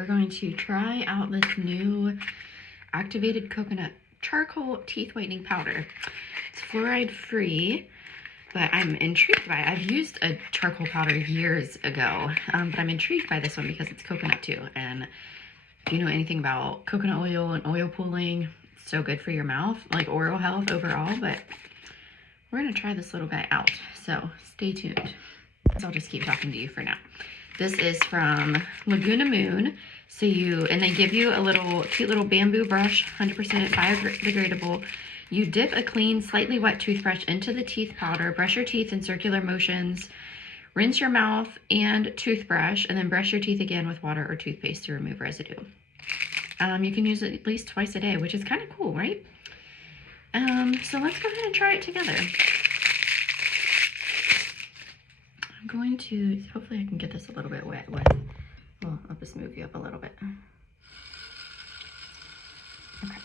We're going to try out this new activated coconut charcoal teeth whitening powder. It's fluoride free, but I'm intrigued by it. I've used a charcoal powder years ago, but I'm intrigued by this one because it's coconut too. And if you know anything about coconut oil and oil pulling, it's so good for your mouth, like oral health overall. But we're gonna try this little guy out, so stay tuned. So I'll just keep talking to you for now. This is from Laguna Moon. So and they give you a little cute little bamboo brush, 100% biodegradable. You dip a clean, slightly wet toothbrush into the teeth powder, brush your teeth in circular motions, rinse your mouth and toothbrush, and then brush your teeth again with water or toothpaste to remove residue. You can use it at least twice a day, which is kind of cool, right? So let's go ahead and try it together. I'm going to, hopefully I can get this a little bit wet with, well, I'll just move you up a little bit. Okay.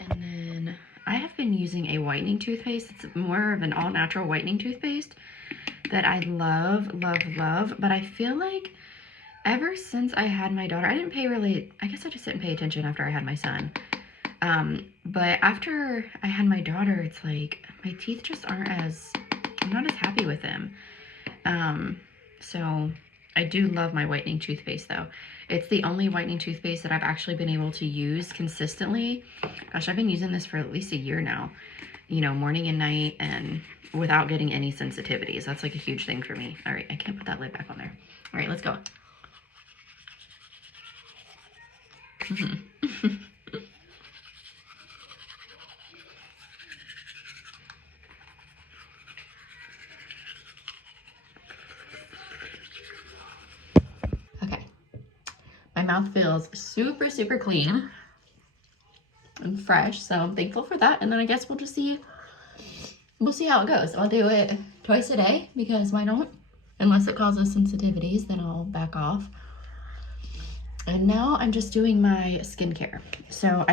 And then I have been using a whitening toothpaste. It's more of an all-natural whitening toothpaste that I love, love, love. But I feel like ever since I had my daughter, I guess I just didn't pay attention after I had my son. But after I had my daughter, it's like my teeth just aren't as, I'm not as happy with them. So I do love my whitening toothpaste though. It's the only whitening toothpaste that I've actually been able to use consistently. Gosh, I've been using this for at least a year now, you know, morning and night, and without getting any sensitivities. That's like a huge thing for me. All right, I can't put that lid back on there. All right, let's go. My mouth feels super, super clean and fresh, so I'm thankful for that. And then I guess we'll see how it goes. I'll do it twice a day because why not? Unless it causes sensitivities, then I'll back off. And now I'm just doing my skincare. So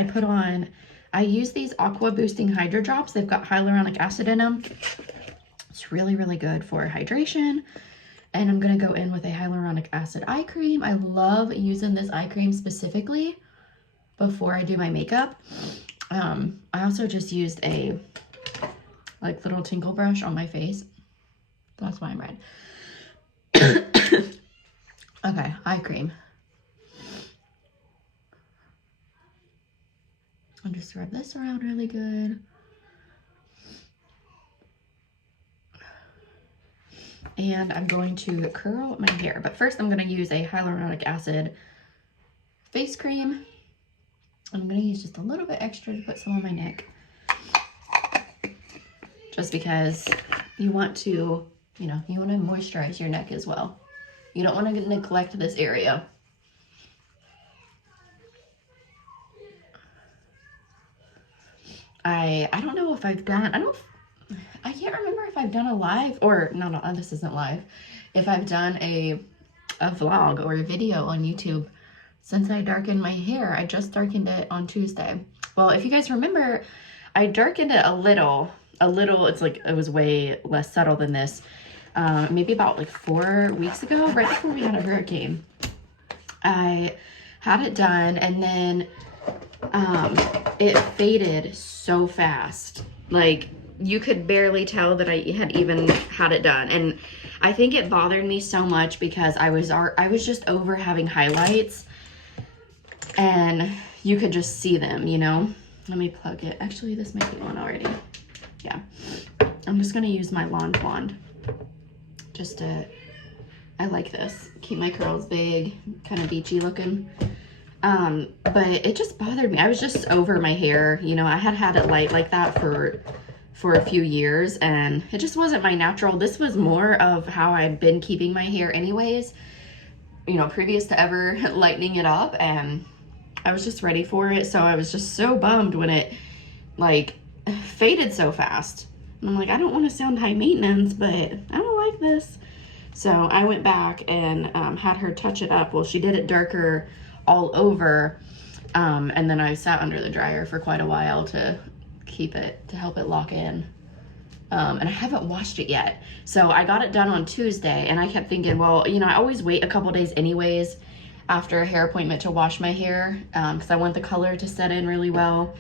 I use these Aqua Boosting Hydro Drops. They've got hyaluronic acid in them. It's really, really good for hydration. And I'm gonna go in with a hyaluronic acid eye cream. I love using this eye cream specifically before I do my makeup. I also just used a little tinkle brush on my face. That's why I'm red. Okay, eye cream. I'll just rub this around really good. And I'm going to curl my hair. But first I'm going to use a hyaluronic acid face cream. I'm going to use just a little bit extra to put some on my neck. Just because you want to, you want to moisturize your neck as well. You don't want to neglect this area. I don't know if I've done, I can't remember if I've done a live, or no, this isn't live. If I've done a vlog or a video on YouTube since I darkened my hair. I just darkened it on Tuesday. Well, if you guys remember, I darkened it a little, it's like, it was way less subtle than this. Maybe about like 4 weeks ago, right before we had a hurricane. I had it done, and then it faded so fast. Like, you could barely tell that I had even had it done. And I think it bothered me so much because I was just over having highlights, and you could just see them, you know? Let me plug it. Actually, this might be on already. Yeah. I'm just gonna use my Lawn Wand. I like this. Keep my curls big, kind of beachy looking. But it just bothered me. I was just over my hair. You know, I had it light like that for a few years, and it just wasn't my natural. This was more of how I'd been keeping my hair anyways, you know, previous to ever lightening it up, and I was just ready for it. So I was just so bummed when it like faded so fast. And I'm like, I don't want to sound high maintenance, but I don't like this. So I went back and had her touch it up. Well, she did it darker all over, and then I sat under the dryer for quite a while to help it lock in. and I haven't washed it yet. So I got it done on Tuesday, and I kept thinking, well, you know, I always wait a couple days anyways after a hair appointment to wash my hair, because I want the color to set in really well.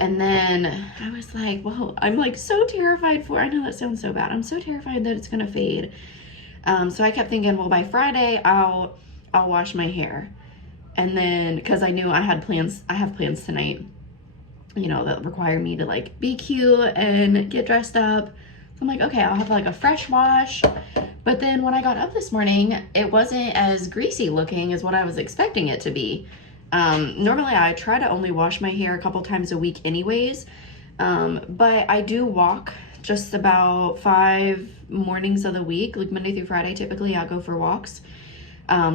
And then I was like, well, I'm like so terrified I know that sounds so bad. I'm so terrified that it's gonna fade. So I kept thinking, well, by Friday I'll wash my hair. And then, because I knew I have plans tonight, you know, that require me to like be cute and get dressed up. So I'm like, okay, I'll have like a fresh wash. But then when I got up this morning, it wasn't as greasy looking as what I was expecting it to be. Normally I try to only wash my hair a couple times a week anyways. But I do walk just about 5 mornings of the week, like Monday through Friday. Typically I'll go for walks.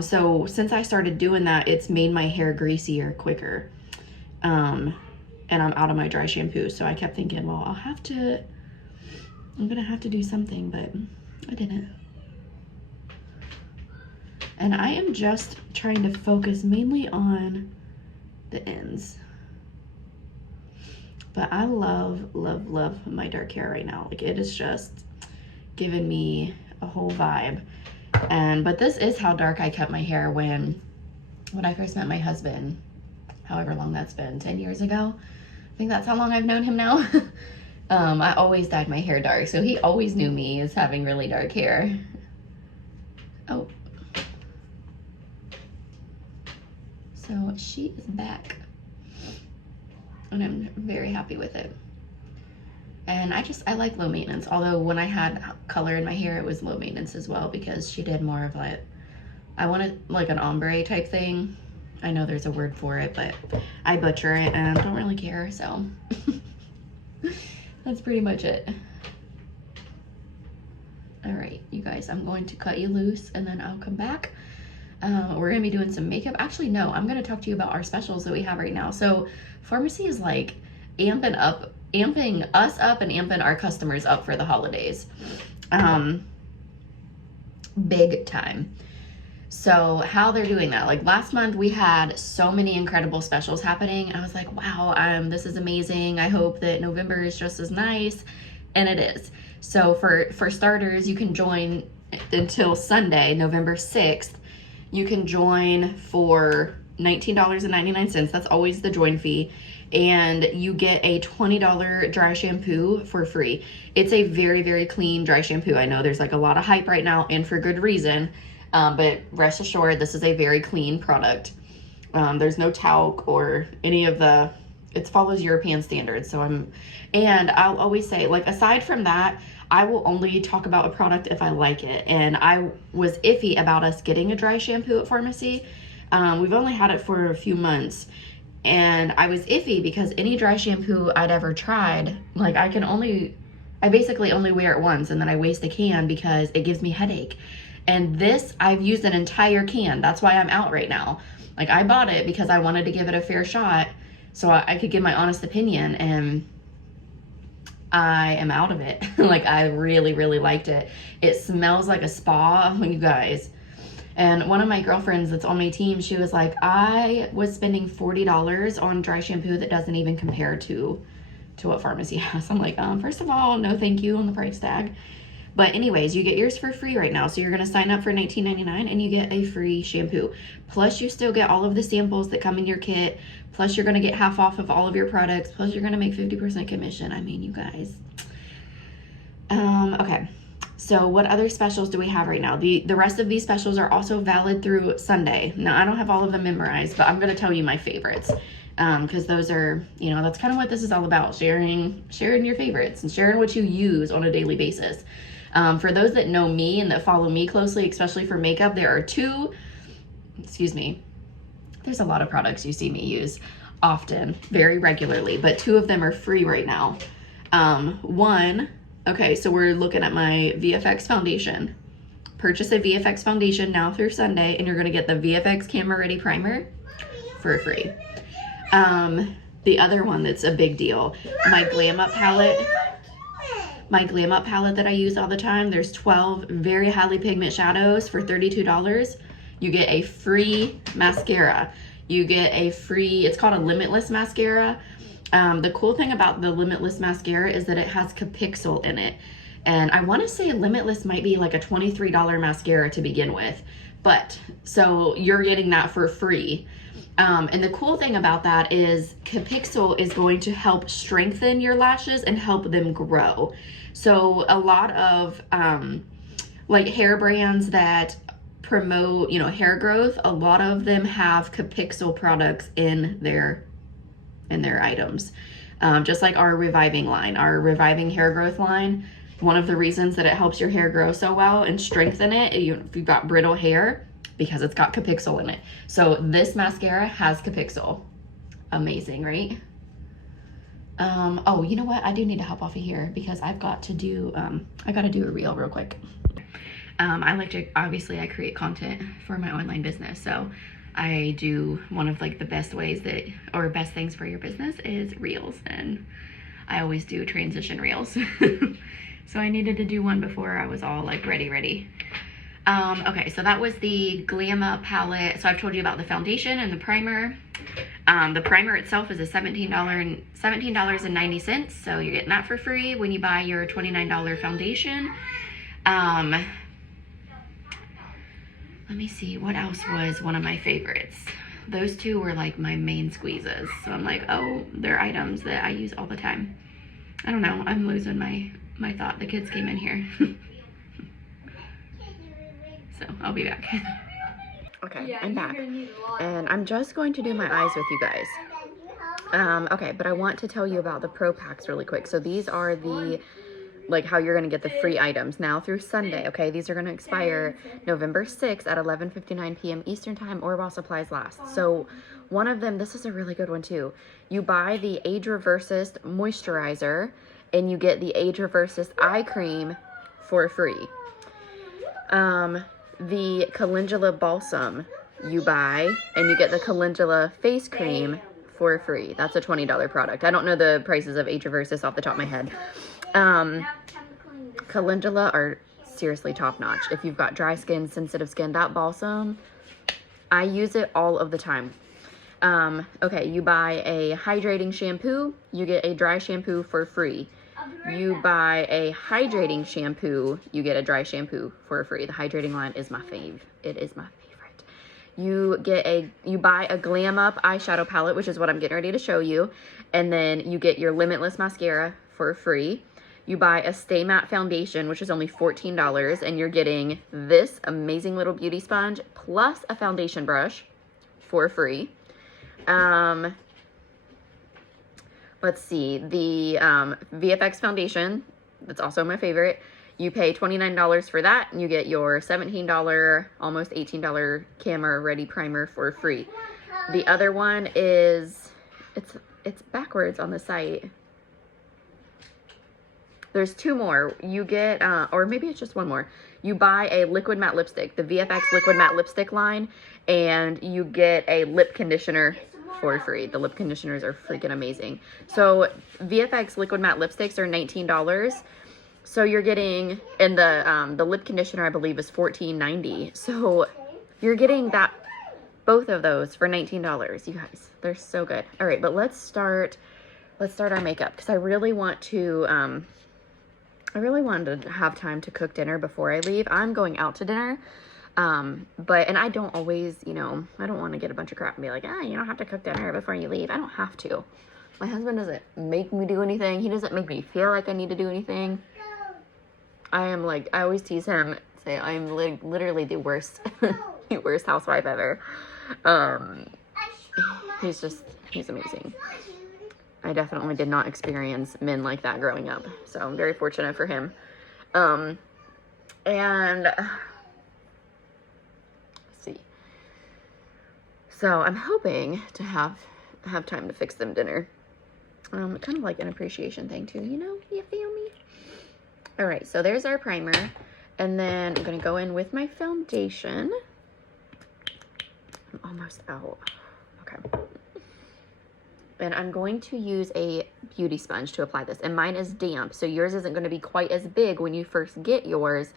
So since I started doing that, it's made my hair greasier quicker. And I'm out of my dry shampoo. So I kept thinking, well, I'm gonna have to do something, but I didn't. And I am just trying to focus mainly on the ends. But I love, love, love my dark hair right now. Like, it is just giving me a whole vibe. But this is how dark I kept my hair when I first met my husband, however long that's been, 10 years ago. I think that's how long I've known him now. I always dyed my hair dark, so he always knew me as having really dark hair. Oh. So she is back, and I'm very happy with it. And I like low maintenance, although when I had color in my hair, it was low maintenance as well, because she did more of like, I wanted like an ombre type thing. I know there's a word for it, but I butcher it and don't really care, so that's pretty much it. All right, you guys, I'm going to cut you loose and then I'll come back. We're gonna be doing some makeup. Actually, no, I'm gonna talk to you about our specials that we have right now. So Pharmacy is like amping us up and amping our customers up for the holidays. Big time. So how they're doing that, like last month we had so many incredible specials happening, and I was like, wow, this is amazing. I hope that November is just as nice, and it is. So for starters, you can join until Sunday, November 6th. You can join for $19.99. That's always the join fee. And you get a $20 dry shampoo for free. It's a very, very clean dry shampoo. I know there's like a lot of hype right now, and for good reason. But rest assured, this is a very clean product. There's no talc or any of it follows European standards. And I'll always say, like, aside from that, I will only talk about a product if I like it. And I was iffy about us getting a dry shampoo at Pharmacy. We've only had it for a few months. And I was iffy because any dry shampoo I'd ever tried, like I basically only wear it once, and then I waste a can because it gives me headache. And this, I've used an entire can. That's why I'm out right now. Like, I bought it because I wanted to give it a fair shot so I could give my honest opinion, and I am out of it. Like, I really, really liked it. It smells like a spa, you guys. And one of my girlfriends that's on my team, she was like, I was spending $40 on dry shampoo that doesn't even compare to what Pharmacy has. I'm like, first of all, no thank you on the price tag. But anyways, you get yours for free right now. So you're going to sign up for $19.99 and you get a free shampoo. Plus you still get all of the samples that come in your kit. Plus you're going to get half off of all of your products. Plus you're going to make 50% commission. I mean, you guys. Okay. So what other specials do we have right now? The rest of these specials are also valid through Sunday. Now, I don't have all of them memorized, but I'm going to tell you my favorites. Because those are, you know, that's kind of what this is all about. Sharing your favorites and sharing what you use on a daily basis. For those that know me and that follow me closely, especially for makeup, there are there's a lot of products you see me use often, very regularly, but 2 of them are free right now. Okay, so we're looking at my VFX foundation. Purchase a VFX foundation now through Sunday, and you're gonna get the VFX Camera Ready Primer for free. The other one that's a big deal, my Glam Up palette. My Glam Up palette that I use all the time, there's 12 very highly pigment shadows for $32. You get a free mascara. You get a free, it's called a limitless mascara. The cool thing about the Limitless mascara is that it has Capixyl in it. And I want to say Limitless might be like a $23 mascara to begin with. But, so you're getting that for free. And the cool thing about that is Capixyl is going to help strengthen your lashes and help them grow. So a lot of like hair brands that promote, you know, hair growth, a lot of them have Capixyl products in their items. Just like our reviving line, our reviving hair growth line, one of the reasons that it helps your hair grow so well and strengthen it, if you've got brittle hair, because it's got Capixyl in it. So this mascara has Capixyl. Amazing, right? Oh, you know what? I do need to hop off of here because I've got to do, I got to do a reel real quick. I like to, obviously I create content for my online business. So I do one of like the best ways that, or best things for your business is reels. And I always do transition reels. So I needed to do one before I was all like ready. Okay, so that was the Glam palette. So I've told you about the foundation and the primer. The primer itself is a $17.90. So you're getting that for free when you buy your $29 foundation. Let me see, what else was one of my favorites? Those two were like my main squeezes. So I'm like, oh, they're items that I use all the time. I don't know, I'm losing my thought. The kids came in here. So I'll be back. Okay, yeah, I'm back. And I'm just going to do my eyes with you guys. Okay, but I want to tell you about the Pro Packs really quick. So these are the, like how you're going to get the free items now through Sunday, okay? These are going to expire November 6th at 11:59 p.m. Eastern time or while supplies last. So one of them, this is a really good one too. You buy the Age Reversist moisturizer and you get the Age Reversist eye cream for free. The Calendula balsam you buy and you get the Calendula face cream for free. That's a $20 product. I don't know the prices of Age Reversist off the top of my head. Calendula are seriously top notch. If you've got dry skin, sensitive skin, that balsam, I use it all of the time. Okay, you buy a hydrating shampoo, you get a dry shampoo for free. You buy a hydrating shampoo, you get a dry shampoo for free. The hydrating line is my fave. It is my favorite. You buy a Glam Up eyeshadow palette, which is what I'm getting ready to show you. And then you get your Limitless mascara for free. You buy a Stay Matte foundation, which is only $14, and you're getting this amazing little beauty sponge plus a foundation brush for free. Let's see, the VFX foundation, that's also my favorite. You pay $29 for that, and you get your $17, almost $18 Camera Ready primer for free. The other one is, it's backwards on the site. There's two more. You get, or maybe it's just one more. You buy a liquid matte lipstick, the VFX liquid matte lipstick line, and you get a lip conditioner for free. The lip conditioners are freaking amazing. So VFX liquid matte lipsticks are $19. So you're getting, and the lip conditioner I believe is $14.90. So you're getting that, both of those for $19. You guys, they're so good. All right, but let's start our makeup because I really want to. I really wanted to have time to cook dinner before I leave. I'm going out to dinner. And I don't always, you know, I don't want to get a bunch of crap and be like, you don't have to cook dinner before you leave. I don't have to. My husband doesn't make me do anything. He doesn't make me feel like I need to do anything. I am like, I always tease him, say I'm literally the worst, the worst housewife ever. He's amazing. I definitely did not experience men like that growing up. So I'm very fortunate for him. And so I'm hoping to have time to fix them dinner. Kind of like an appreciation thing too, you know? You feel me? All right, so there's our primer. And then I'm gonna go in with my foundation. I'm almost out. Okay. And I'm going to use a beauty sponge to apply this. And mine is damp, so yours isn't gonna be quite as big when you first get yours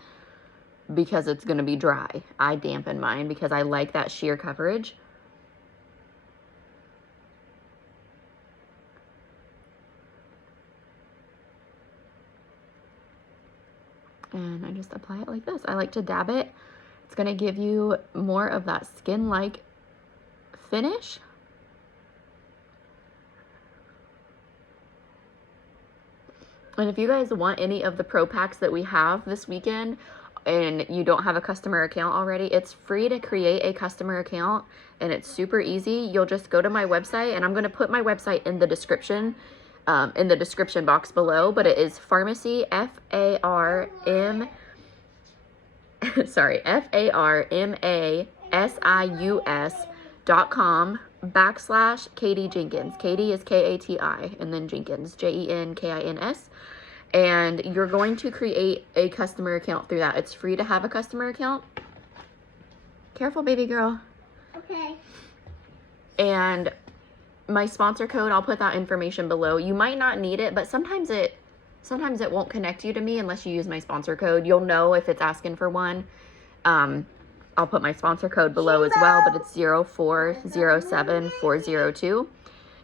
because it's gonna be dry. I dampen mine because I like that sheer coverage. And I just apply it like this. I like to dab it. It's going to give you more of that skin-like finish. And if you guys want any of the pro packs that we have this weekend and you don't have a customer account already, it's free to create a customer account and it's super easy. You'll just go to my website, and I'm going to put my website in the description box below, but it is pharmacy, FARMASIUS.com/Katie Jenkins. Katie is Kati, and then Jenkins, JENKINS. And you're going to create a customer account through that. It's free to have a customer account. Careful, baby girl. Okay. And my sponsor code, I'll put that information below. You might not need it, but sometimes it won't connect you to me unless you use my sponsor code. You'll know if it's asking for one. I'll put my sponsor code below as well, but it's 0407402,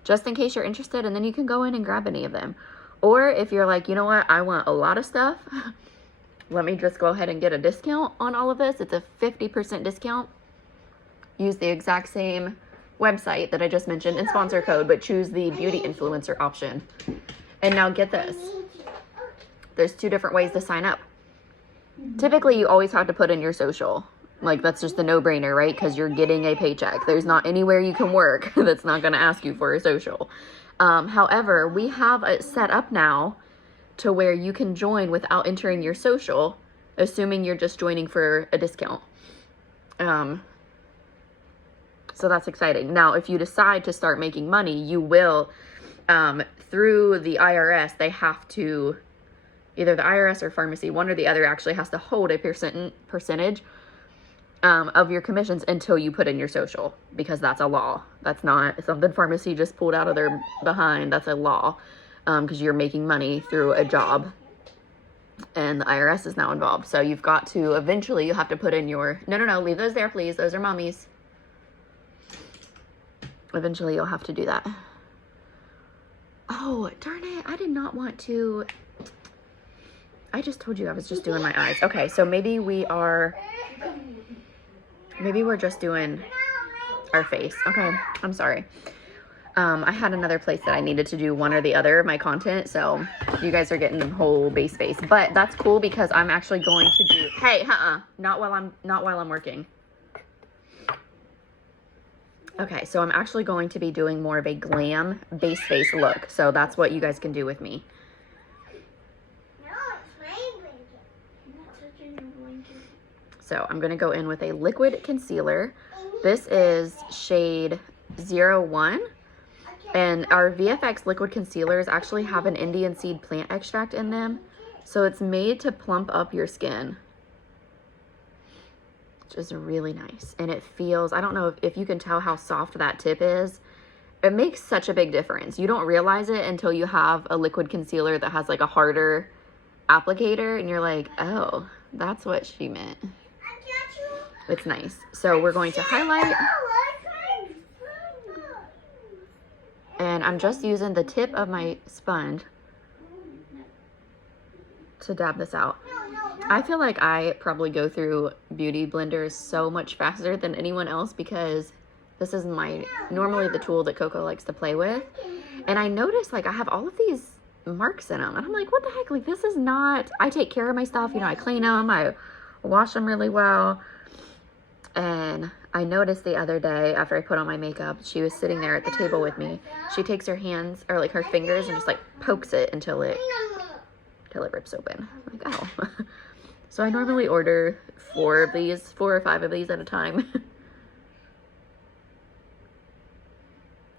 just in case you're interested, and then you can go in and grab any of them. Or if you're like, you know what, I want a lot of stuff, let me just go ahead and get a discount on all of this. It's a 50% discount. Use the exact same website that I just mentioned and sponsor code, but choose the beauty influencer option. And now get this. There's 2 different ways to sign up. Typically, you always have to put in your social. Like, that's just a no-brainer, right? Because you're getting a paycheck. There's not anywhere you can work that's not going to ask you for a social. However, we have it set up now to where you can join without entering your social, assuming you're just joining for a discount. So that's exciting. Now, if you decide to start making money, you will, through the IRS, they have to, either the IRS or pharmacy, one or the other actually has to hold a percentage of your commissions until you put in your social, because that's a law. That's not something pharmacy just pulled out of their behind. That's a law, because you're making money through a job, and the IRS is now involved. So you've got to, eventually you have to put in your, no, leave those there, please. Those are mommy's. Eventually you'll have to do that. Oh, darn it. I did not want to. I just told you I was just doing my eyes. Okay, so maybe we're just doing our face. Okay, I'm sorry. I had another place that I needed to do one or the other of my content, so you guys are getting the whole base face. But that's cool because I'm actually going to do, hey, not while I'm working. Okay, so I'm actually going to be doing more of a glam base face look. So that's what you guys can do with me. No, it's my blanket. I'm not touching your blanket. So I'm going to go in with a liquid concealer. This is shade 01. And our VFX liquid concealers actually have an Indian seed plant extract in them. So it's made to plump up your skin, which is really nice. And it feels, I don't know if you can tell how soft that tip is. It makes such a big difference. You don't realize it until you have a liquid concealer that has like a harder applicator and you're like, oh, that's what she meant. It's nice. So we're going to highlight. And I'm just using the tip of my sponge to dab this out. I feel like I probably go through beauty blenders so much faster than anyone else because this is normally the tool that Coco likes to play with. And I noticed like I have all of these marks in them. And I'm like, what the heck? Like, this is not, I take care of my stuff. You know, I clean them. I wash them really well. And I noticed the other day after I put on my makeup, she was sitting there at the table with me. She takes her hands or like her fingers and just like pokes it until it rips open. I'm like, oh. So I normally order 4 or 5 of these at a time.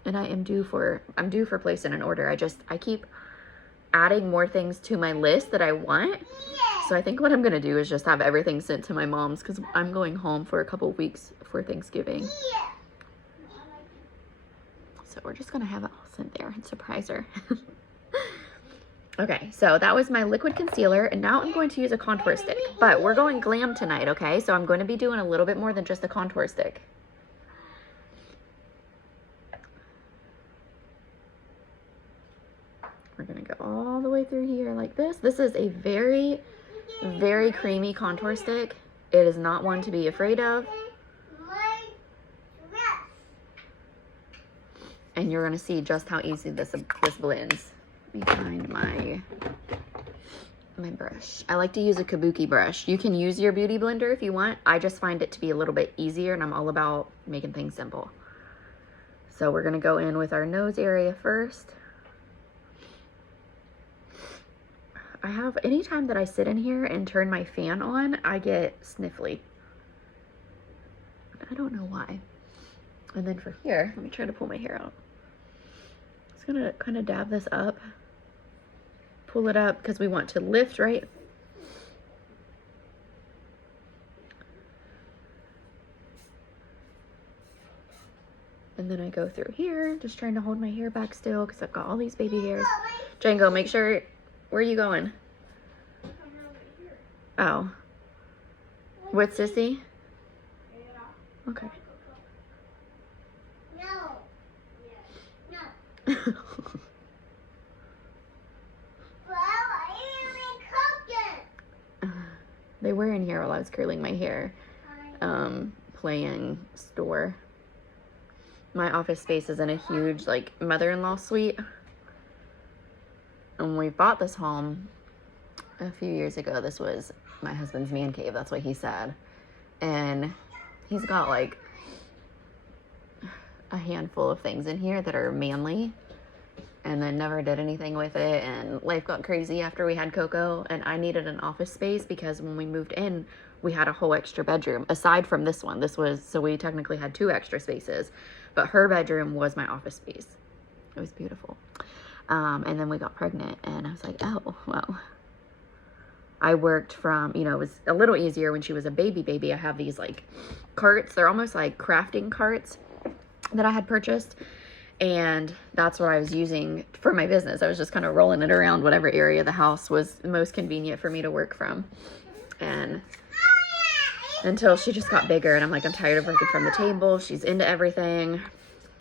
And I'm due for placing an order. I keep adding more things to my list that I want. So I think what I'm going to do is just have everything sent to my mom's because I'm going home for a couple weeks for Thanksgiving. So we're just going to have it all sent there and surprise her. Okay, so that was my liquid concealer, and now I'm going to use a contour stick. But we're going glam tonight, okay? So I'm going to be doing a little bit more than just a contour stick. We're going to go all the way through here like this. This is a very Very creamy contour stick. It is not one to be afraid of. And you're going to see just how easy this blends. Let me find my brush. I like to use a kabuki brush. You can use your beauty blender if you want. I just find it to be a little bit easier, and I'm all about making things simple. So we're going to go in with our nose area first. Anytime that I sit in here and turn my fan on, I get sniffly. I don't know why. And then for here, let me try to pull my hair out. Just gonna kind of dab this up. Pull it up because we want to lift, right? And then I go through here, just trying to hold my hair back still because I've got all these baby hairs. Django, make sure, where are you going? Oh. With Sissy? Okay. No. They were in here while I was curling my hair, playing store. My office space is in a huge, like, mother-in-law suite. And we bought this home a few years ago. This was my husband's man cave. That's what he said. And he's got, like, a handful of things in here that are manly. And then never did anything with it, and life got crazy after we had Coco, and I needed an office space because when we moved in, we had a whole extra bedroom aside from this one. So we technically had 2 extra spaces, but her bedroom was my office space. It was beautiful. And then we got pregnant, and I was like, oh, well. I worked from, it was a little easier when she was a baby. I have these, like, carts. They're almost like crafting carts that I had purchased. And that's what I was using for my business. I was just kind of rolling it around whatever area of the house was most convenient for me to work from. And until she just got bigger, and I'm like, I'm tired of working from the table. She's into everything.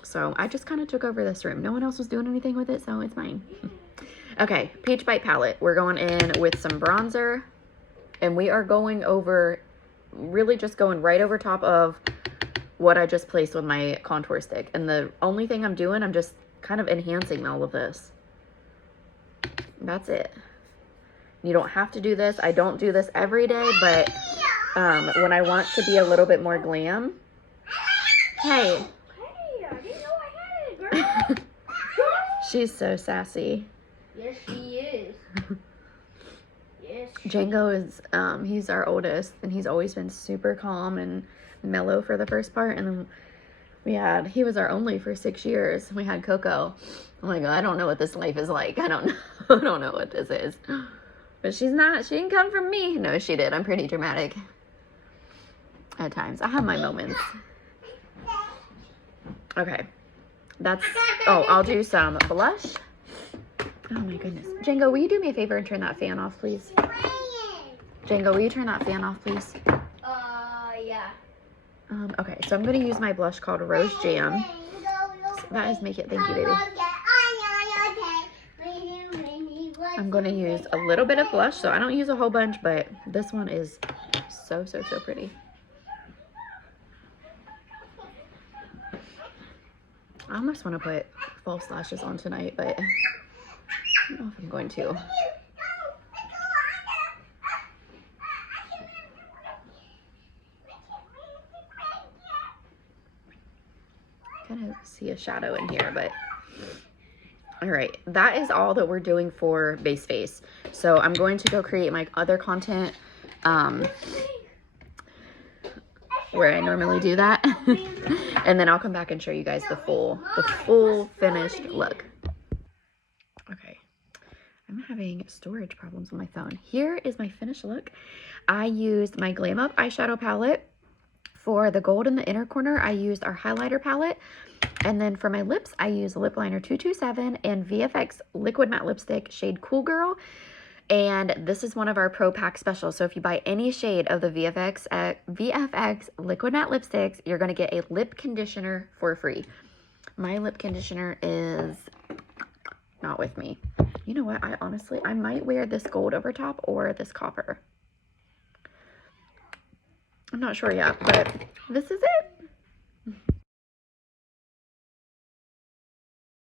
So I just kind of took over this room. No one else was doing anything with it, so it's mine. Okay, Peach Bite palette. We're going in with some bronzer. And we are going over, really just going right over top of what I just placed with my contour stick. And the only thing I'm doing, I'm just kind of enhancing all of this. That's it. You don't have to do this. I don't do this every day, but when I want to be a little bit more glam. Hey. Hey, I didn't know I had it, girl. She's so sassy. Yes, she is. Yes. Django is, he's our oldest, and he's always been super calm and mellow for the first part, and then he was our only for 6 years. We had Coco. I'm like, I don't know what this life is like. I don't know what this is. But she didn't come from me. No, she did. I'm pretty dramatic at times. I have my moments. Okay. I'll do some blush. Oh my goodness. Django, will you do me a favor and turn that fan off, please? Django, will you turn that fan off, please? Yeah. Okay, so I'm going to use my blush called Rose Jam. That is Make It. Thank you, baby. I'm going to use a little bit of blush, so I don't use a whole bunch, but this one is so, so, so pretty. I almost want to put false lashes on tonight, but I don't know if I'm going to. Kind of see a shadow in here, but all right, that is all that we're doing for base face. So I'm going to go create my other content where I normally do that. And then I'll come back and show you guys the full finished look. Okay, I'm having storage problems on my phone. Here is my finished look. I used my Glam Up eyeshadow palette. For the gold in the inner corner, I used our highlighter palette. And then for my lips, I used Lip Liner 227 and VFX Liquid Matte Lipstick shade Cool Girl. And this is one of our Pro Pack specials. So if you buy any shade of the VFX Liquid Matte Lipsticks, you're going to get a lip conditioner for free. My lip conditioner is not with me. You know what? I might wear this gold over top or this copper. I'm not sure yet, but this is it.